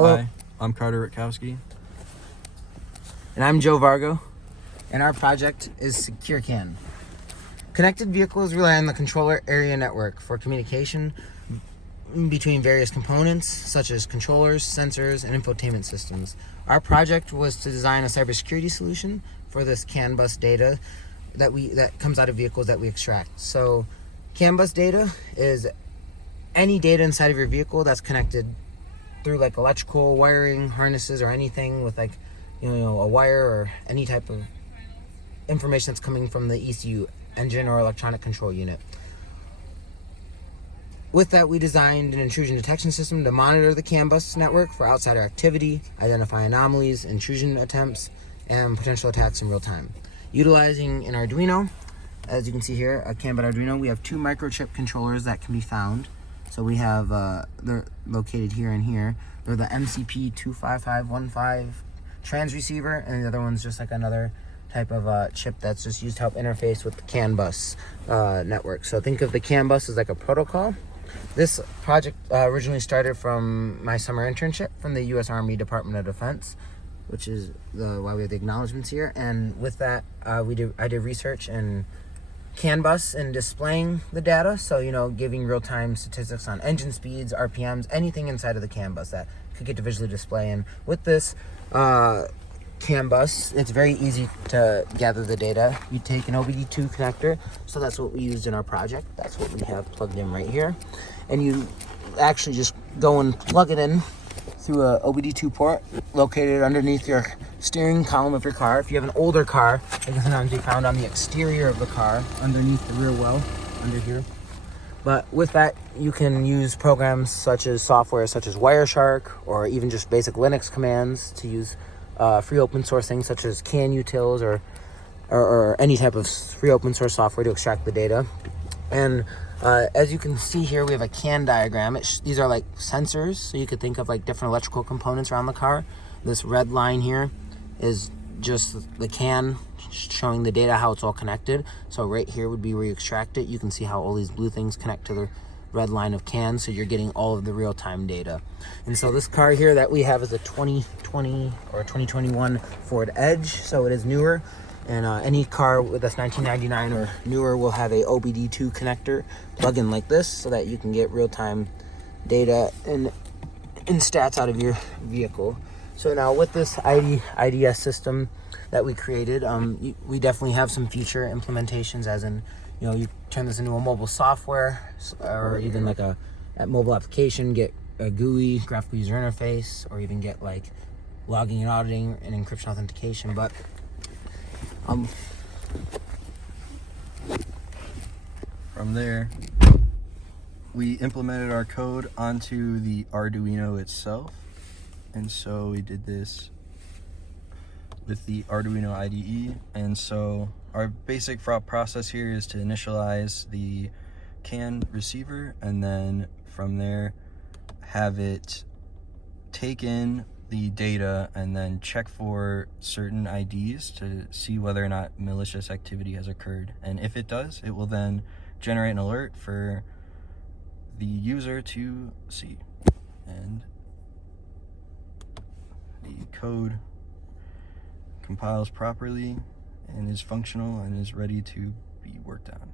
Hello. Hi, I'm Rutkowski. And I'm Joe Vargo. And our project is SecureCAN. Connected vehicles rely on the controller area network for communication between various components, such as controllers, sensors, and infotainment systems. Our project was to design a cybersecurity solution for this CANBus data that comes out of vehicles that we extract. So CANBus data is any data inside of your vehicle that's connected through like electrical wiring, harnesses, or anything with like, a wire or any type of information that's coming from the ECU, engine or electronic control unit. With that, we designed an intrusion detection system to monitor the CANBus network for outsider activity, identify anomalies, intrusion attempts, and potential attacks in real time. Utilizing an Arduino, as you can see here, a CANBus Arduino, we have two microchip controllers that can be found. So we have, they're located here and here. They're the MCP25515 trans receiver, and the other one's just like another type of chip that's just used to help interface with the CANBus network. So think of the CANBus as like a protocol. This project originally started from my summer internship from the U.S. Army Department of Defense, which is why we have the acknowledgements here. And with that, I did research in CANBus and displaying the data, so giving real-time statistics on engine speeds, RPMs, anything inside of the CANBus that could get to visually display. And with this CANBus, it's very easy to gather the data. You take an OBD2 connector, so that's what we used in our project. That's what we have plugged in right here, and you actually just go and plug it in through a OBD2 port located underneath your steering column of your car. If you have an older car, it can sometimes be found on the exterior of the car, underneath the rear well, under here. But with that, you can use programs such as software such as Wireshark, or even just basic Linux commands to use free open source things such as CANutils or any type of free open source software to extract the data. And as you can see here, we have a CAN diagram. These are like sensors, so you could think of like different electrical components around the car. This red line here is just the CAN showing the data, how it's all connected. So right here would be where you extract it. You can see how all these blue things connect to the red line of CAN, so you're getting all of the real-time data. And so this car here that we have is a 2020 or 2021 Ford Edge, so it is newer. And any car that's 1999 or newer will have a OBD2 connector plug-in like this, so that you can get real-time data and stats out of your vehicle. So now with this IDS system that we created, we definitely have some future implementations, as in, you turn this into a mobile software, or even like a mobile application, get a GUI, graphical user interface, or even get like logging and auditing and encryption authentication. But From there, we implemented our code onto the Arduino itself. And so we did this with the Arduino IDE. And so our basic process here is to initialize the CAN receiver, and then from there have it take in the data and then check for certain IDs to see whether or not malicious activity has occurred. And if it does, it will then generate an alert for the user to see. And the code compiles properly and is functional and is ready to be worked on.